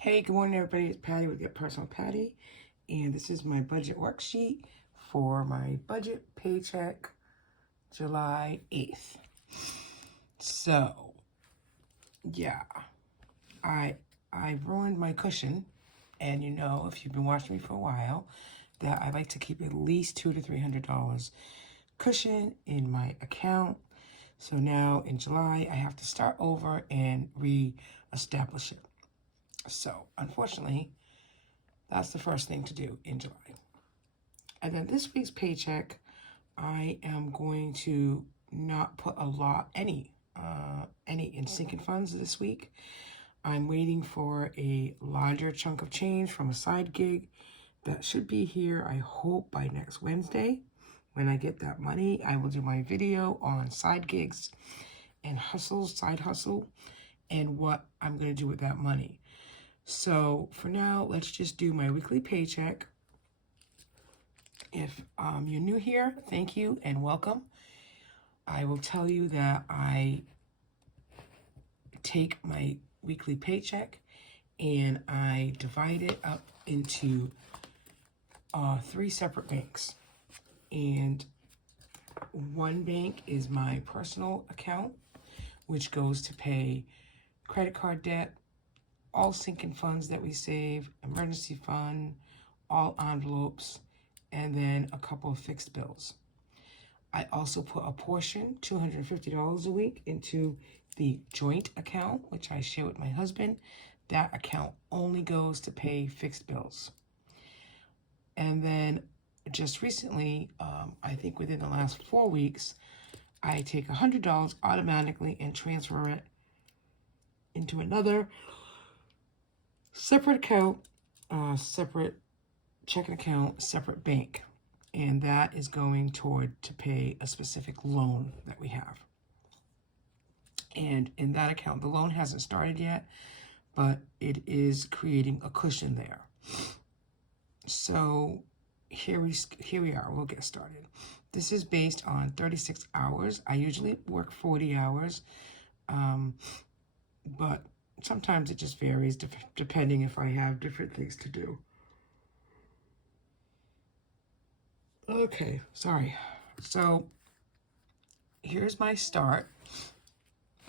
Hey, good morning, everybody. It's Patty with Your Personal Patty, and this is my budget worksheet for my budget paycheck July 8th. So, yeah, I ruined my cushion, and you know, if you've been watching me for a while, that I like to keep at least $200 to $300 cushion in my account. So now in July, I have to start over and re-establish it. So, unfortunately, that's the first thing to do in July. And then this week's paycheck, I am going to not put any in sinking funds this week. I'm waiting for a larger chunk of change from a side gig that should be here, I hope, by next Wednesday. When I get that money, I will do my video on side gigs and side hustle, and what I'm going to do with that money. So for now, let's just do my weekly paycheck. If you're new here, thank you and welcome. I will tell you that I take my weekly paycheck and I divide it up into 3 separate banks. And one bank is my personal account, which goes to pay credit card debt, all sinking funds that we save, emergency fund, all envelopes, and then a couple of fixed bills. I also put a portion, $250 a week, into the joint account, which I share with my husband. That account only goes to pay fixed bills. And then just recently, I think within the last 4 weeks, I take $100 automatically and transfer it into another separate account, separate checking account, separate bank. And that is going toward to pay a specific loan that we have. And in that account, the loan hasn't started yet, but it is creating a cushion there. So here we are. We'll get started. This is based on 36 hours. I usually work 40 hours, but sometimes it just varies depending if I have different things to do. Okay, sorry. So here's my start.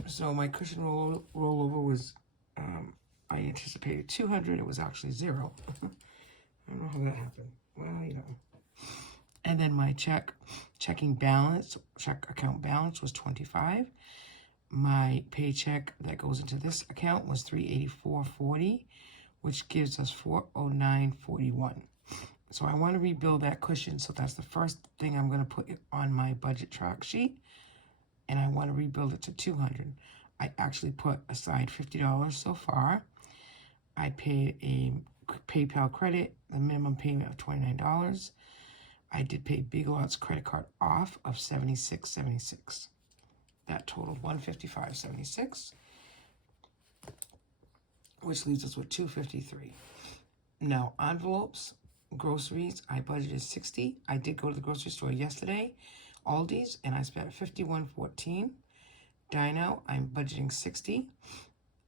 So my cushion rollover was, I anticipated 200. It was actually 0. I don't know how that happened. Well, you know. And then my check account balance was 25. My paycheck that goes into this account was $384.40, which gives us $409.41. So I want to rebuild that cushion. So that's the first thing I'm going to put on my budget track sheet. And I want to rebuild it to 200. I actually put aside $50 so far. I paid a PayPal credit, the minimum payment of $29. I did pay Big Lots credit card off of $76.76. That totaled $155.76, which leaves us with $253. Now, envelopes, groceries, I budgeted $60. I did go to the grocery store yesterday, Aldi's, and I spent $51.14. Dine out, I'm budgeting $60.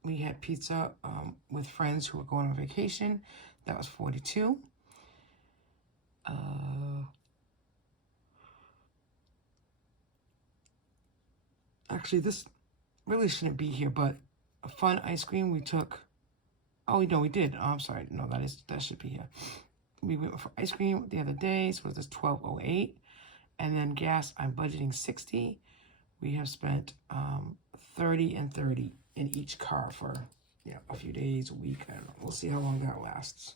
We had pizza with friends who were going on vacation. That was $42. Actually, this really shouldn't be here, but a fun ice cream we took. Oh, no, we did. Oh, I'm sorry. No, that should be here. We went for ice cream the other day, so it was $12.08. And then gas, I'm budgeting $60. We have spent $30 and $30 in each car for a few days, a week. I don't know. We'll see how long that lasts.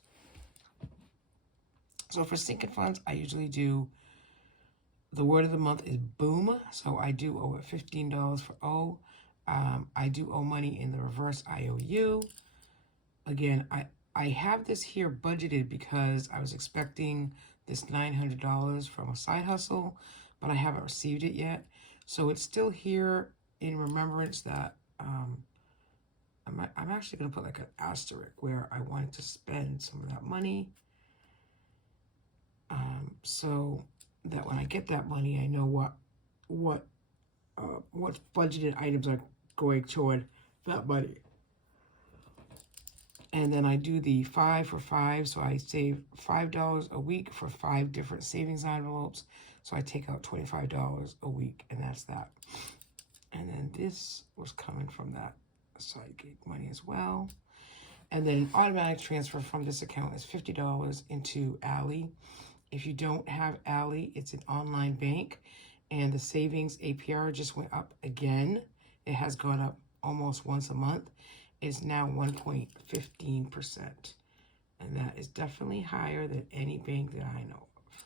So for sinking funds, I usually do, the word of the month is boom. So I do owe it $15 for O. I do owe money in the reverse IOU. Again, I have this here budgeted because I was expecting this $900 from a side hustle, but I haven't received it yet. So it's still here in remembrance that I'm actually going to put like an asterisk where I wanted to spend some of that money. So that when I get that money, I know what budgeted items are going toward that money. And then I do the 5 for 5, so I save $5 a week for 5 different savings envelopes. So I take out $25 a week, and that's that. And then this was coming from that side gig money as well. And then an automatic transfer from this account is $50 into Ally. If you don't have Ally, it's an online bank, and the savings APR just went up again. It has gone up almost once a month. It's now 1.15%. And that is definitely higher than any bank that I know of.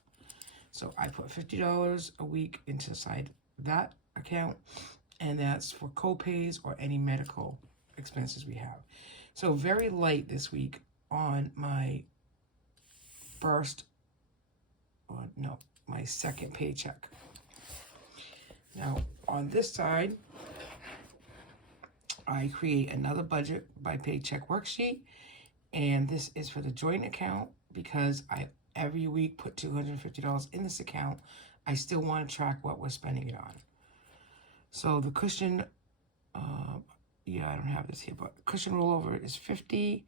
So I put $50 a week inside that account, and that's for co-pays or any medical expenses we have. So very light this week on my my second paycheck. Now on this side, I create another budget by paycheck worksheet, and this is for the joint account because I every week put $250 in this account. I still want to track what we're spending it on. So the cushion, I don't have this here, but cushion rollover is 50.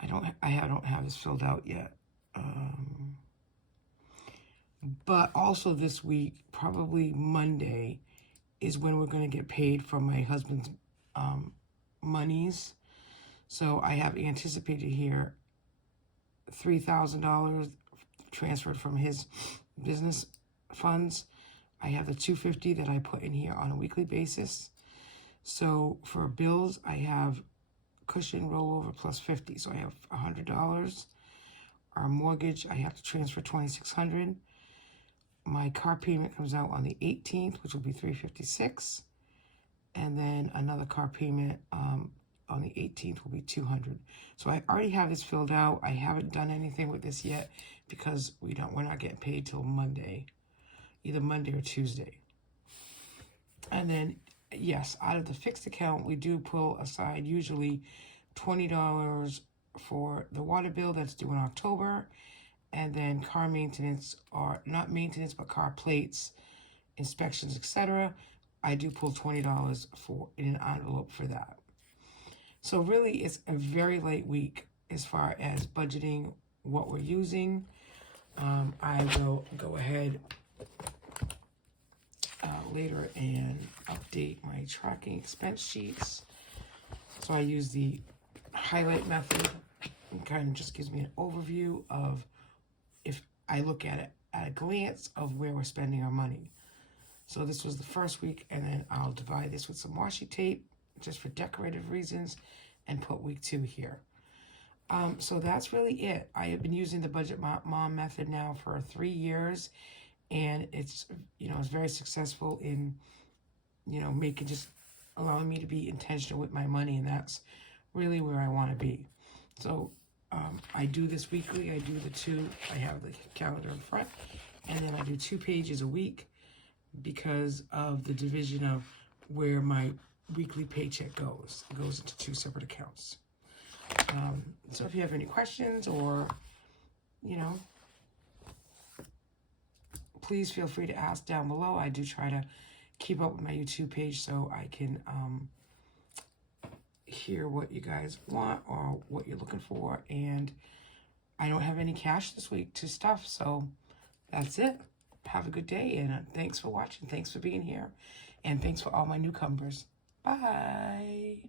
I don't have this filled out yet. But also this week, probably Monday, is when we're going to get paid from my husband's monies. So I have anticipated here $3,000 transferred from his business funds. I have the $250 that I put in here on a weekly basis. So for bills, I have cushion rollover plus 50. So I have $100. Our mortgage, I have to transfer $2,600. My car payment comes out on the 18th, which will be $356. And then another car payment on the 18th will be $200. So I already have this filled out. I haven't done anything with this yet because we're not getting paid till Monday, either Monday or Tuesday. And then, yes, out of the fixed account, we do pull aside usually $20 for the water bill that's due in October, and then car maintenance, or not maintenance, but car plates, inspections, etc. I do pull $20 in an envelope for that. So really, it's a very light week as far as budgeting what we're using. I will go ahead later and update my tracking expense sheets. So I use the highlight method. It kind of just gives me an overview of, if I look at it at a glance, of where we're spending our money. So this was the first week, and then I'll divide this with some washi tape just for decorative reasons and put week 2 here. So that's really it. I have been using the Budget Mom method now for 3 years, and it's very successful in allowing me to be intentional with my money, and that's really where I want to be. So I do this weekly. I do I have the calendar in front, and then I do 2 pages a week because of the division of where my weekly paycheck goes. It goes into 2 separate accounts. So if you have any questions or, please feel free to ask down below. I do try to keep up with my YouTube page so I can hear what you guys want or what you're looking for. And I don't have any cash this week to stuff, so that's it. Have a good day, and thanks for watching. Thanks for being here, and thanks for all my newcomers. Bye.